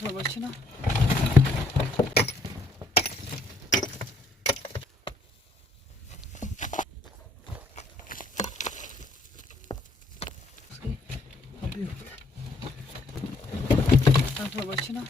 تو بچینا تو بچینا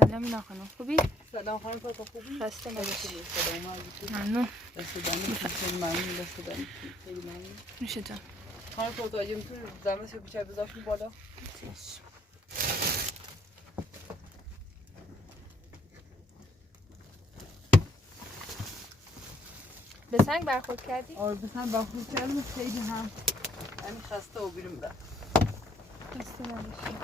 سلام اینا خانم خوبی؟ سلام خانم فاطمه خوبی؟ خسته نباشی. سلام علیکم. ممنون. دست دادن خیلی ممنون دست دادن خیلی ممنون. میشه جان. خانم فاطمه اگه میتونی زمین سه بیچاره بذارشون بالا. به سنگ برخورد کردی؟ آره بسن برخورد کردم خیلی هم یعنی خسته و بیرون بودم. خسته نباشی.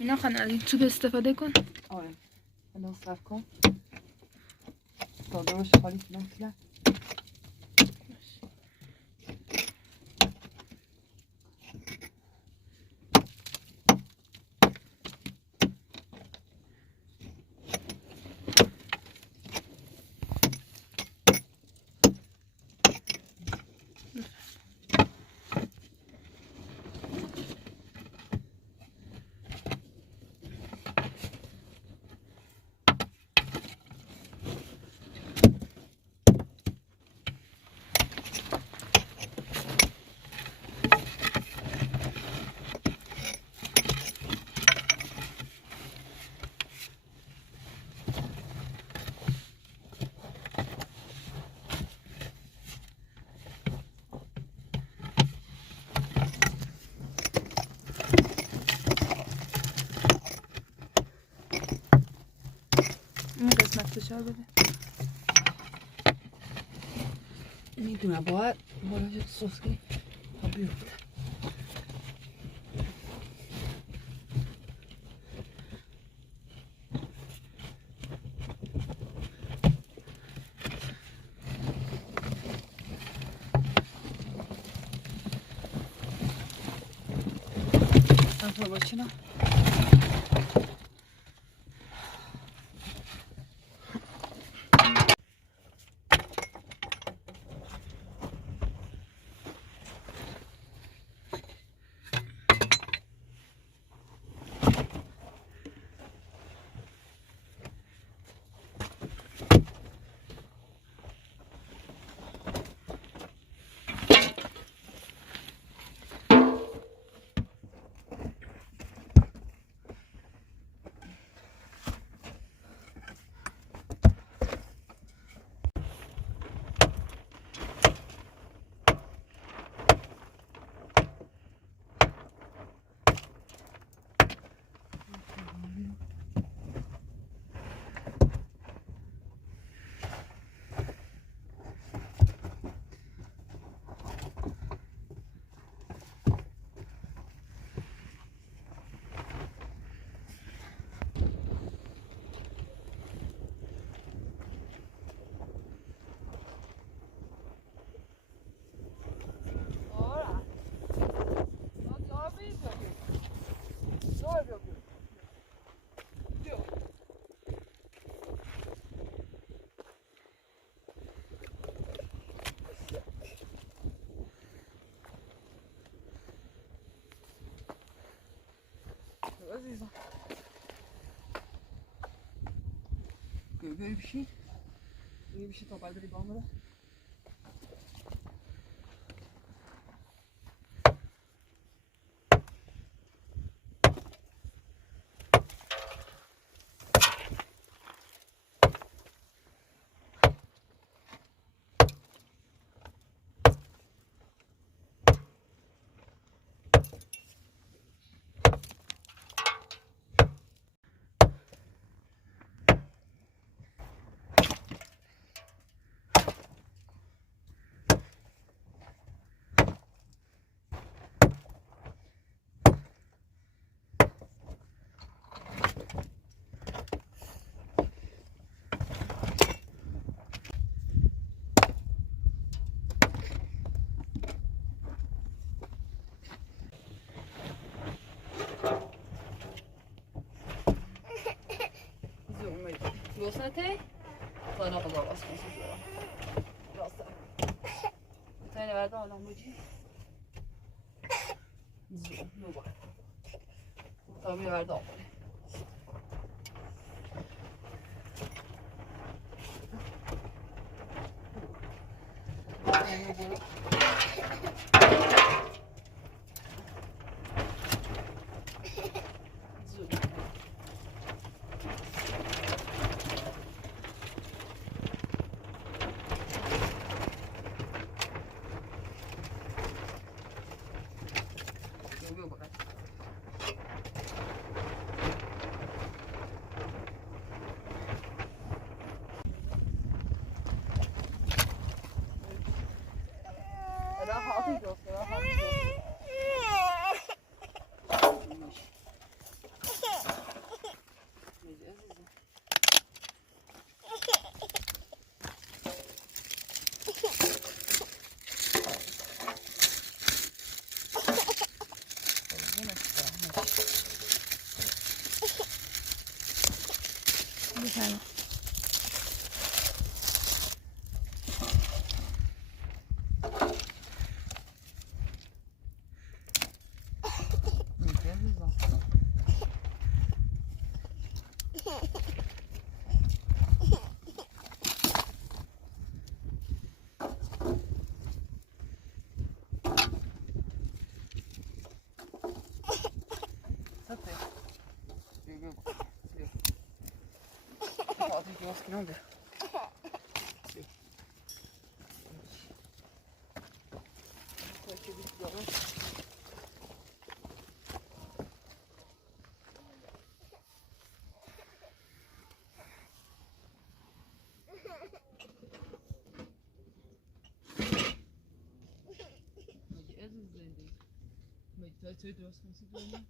اینا خانه از این توپ استفاده کن. آره الان صرف کن تا درش خالی کنم. این قسمت فشار بده. میدونم باید باید سس کنی تا بیفته. همطور باشه نه؟ عزیزم بری بشی تا بعد بری بام بره. وصلتي؟ طيب ناخذ الراس راسه ثاني بعد انا موجي زوم نوبه طبيعي بعد mosche non vero. Sì. Qualche video. Ez az zendég. Megy töltődő, azt mondsz, hogy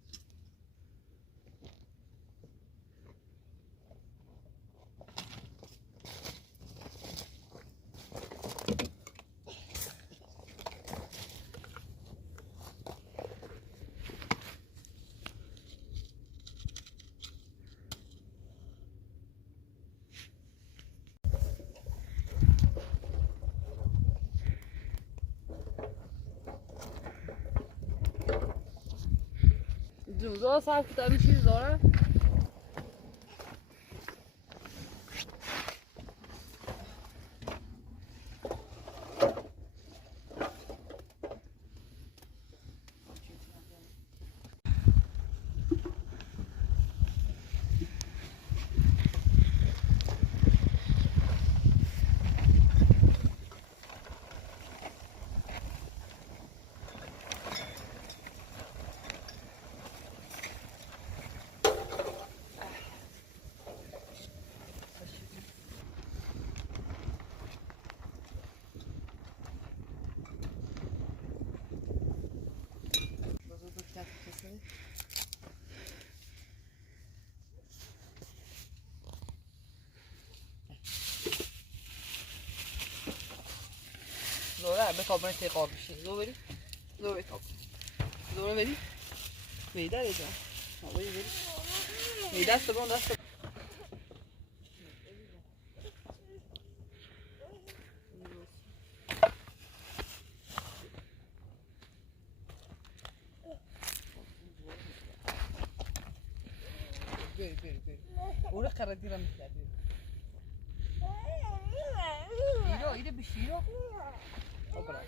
Giusto, sa che mi ci sono. Allora, becco mettere i corpi, lo vedi? Dove tocco? Dove lo vedi? Vedi, dai, già. No, vedi? Vedi, adesso, adesso. Vedi. Ora carretera mi serve. İyi bir şey yok. O kadar.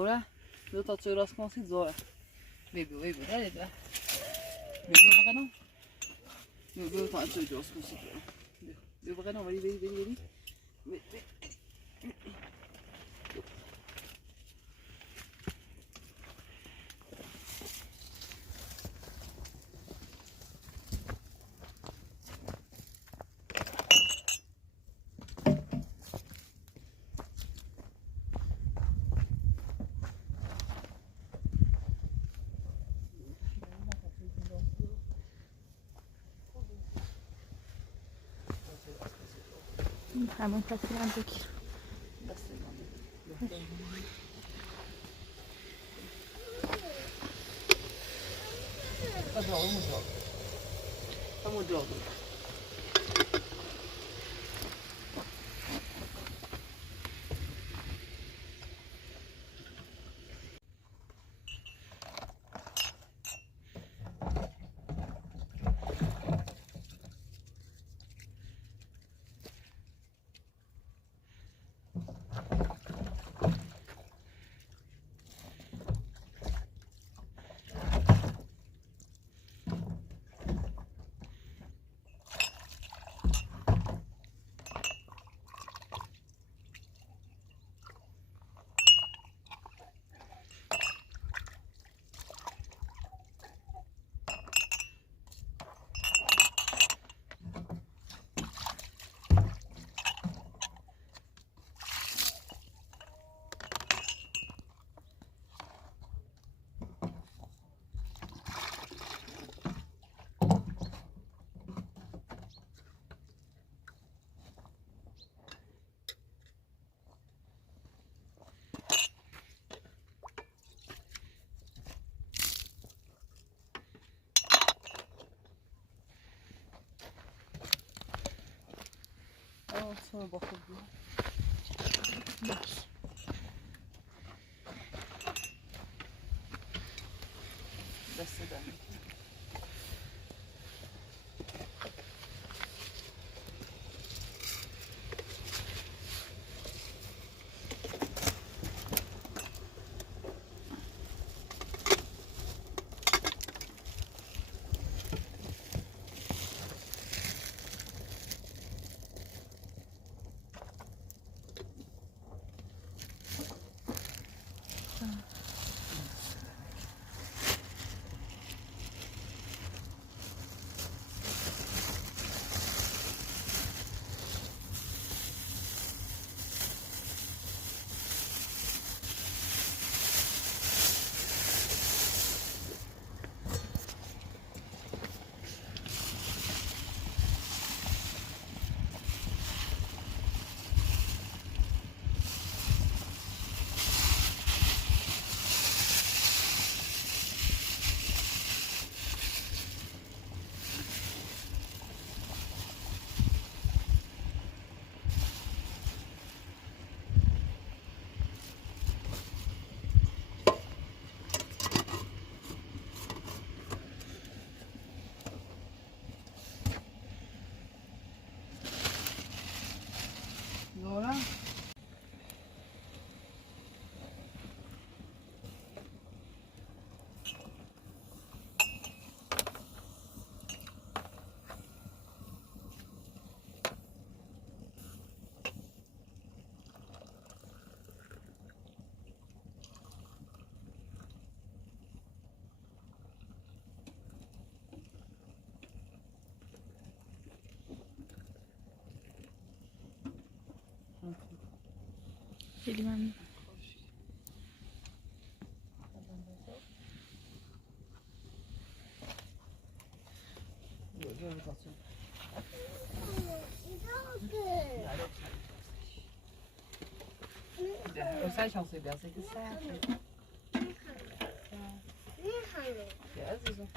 Zora. Wil dat zo ras kan zien, Zora. Bego, dale, dale. Bego, va non. Bego, tant zo ras kan zien. Bego, va non, vedi. همون تصویرم بگیر. Vamos droga. Sonra bakıp باش. دست دارم. Zora. خیلی ممنون. Sai şansı biraz da kısa. Ya azizim.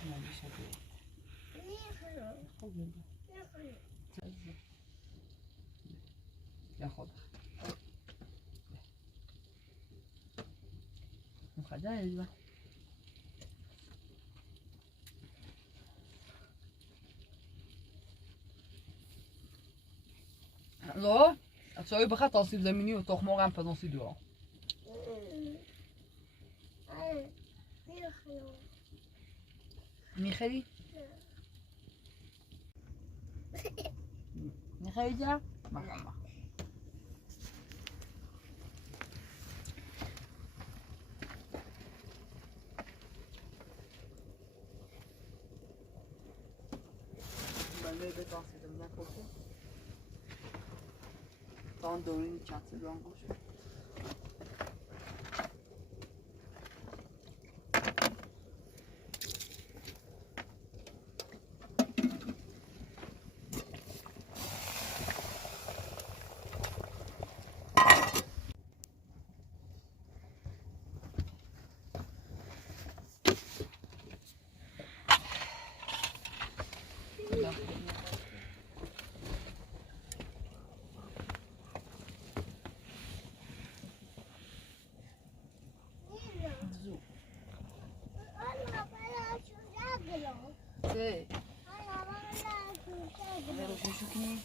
Tamam bir şey değil. Ya خب مخدر دیگه Laura, tu as eu bras dans ces amis au tourment un peu dans ces deux. میخری؟ میخری جا؟ مخم بله بتانسی دم نکوشه تان دورین چند دوام باشه Sí. Pero şu ki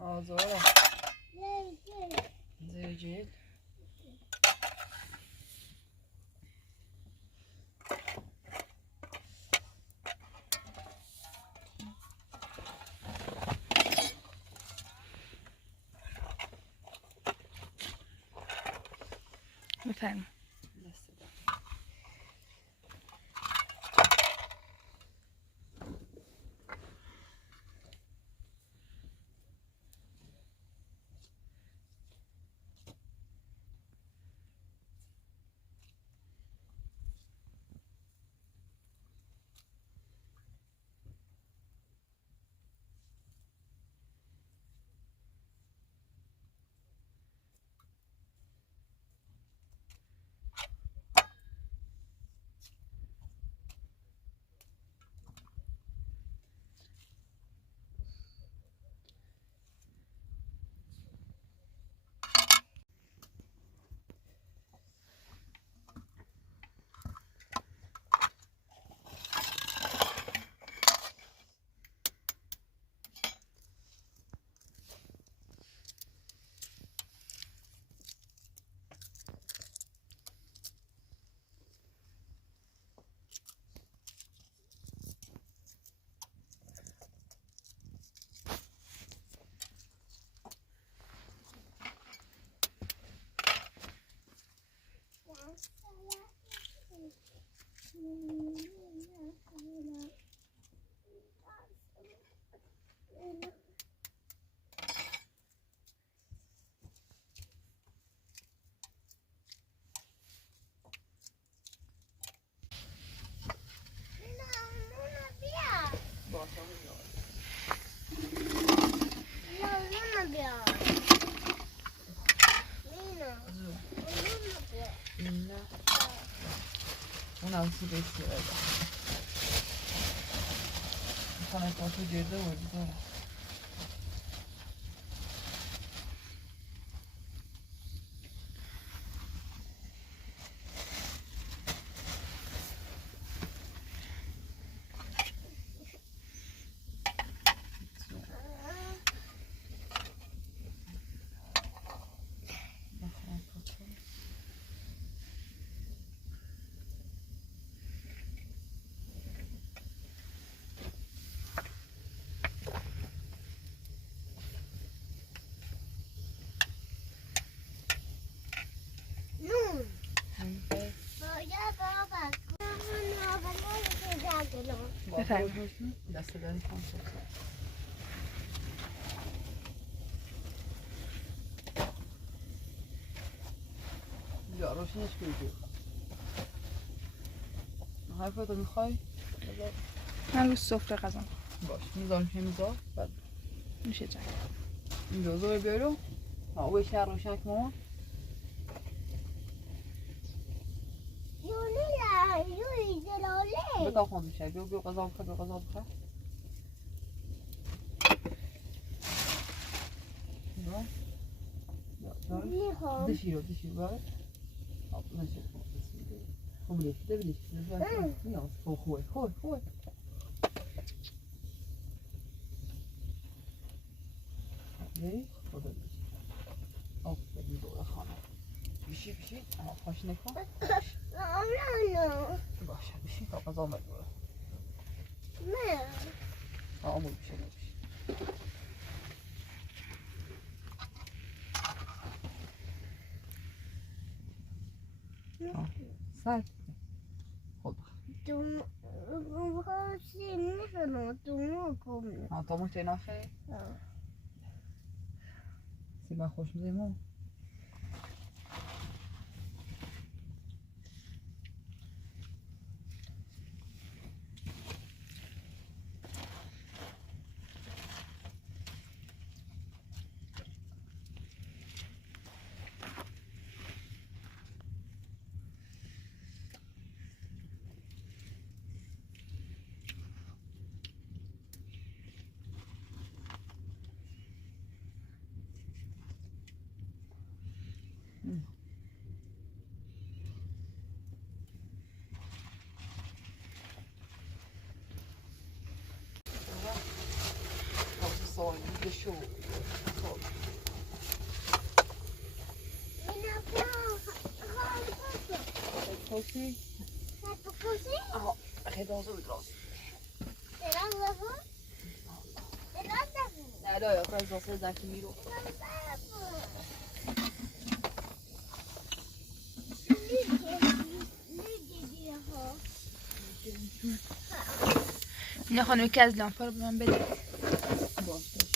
آزاره زوجيل بفرم. اون هم سیبه سیبه میخوام تا تو جرده بودی دارم بفرمایید. دست داری کن یا روشنش کنید حرفتو میخوای؟ من رو سفره غذا باش میذارم که میذار بعد میشه جنگ. اینجا زور بیارو اوی شهر روشن که ماما یوی دلاله بتا خون میشه بیو قضا بخواه بیو قضا بخواه میخوام دشی رو باید نشه خب بلیش نیاز خواه بری خدا بیش آفرین دوره خانم بیشی خوش نکن نه باشه بیشی تا قضا مدوره نه آمود بیشه بیشی سر خب تو خوشی میکنم تو میکنم تو مشتی نخه سیما خوش میزیمو شو خوشی آها خیلی آزو بدراز نه دایا خیلی زاسه زکی میرو اینا خانم یکی از لامپا رو به من بده. باشه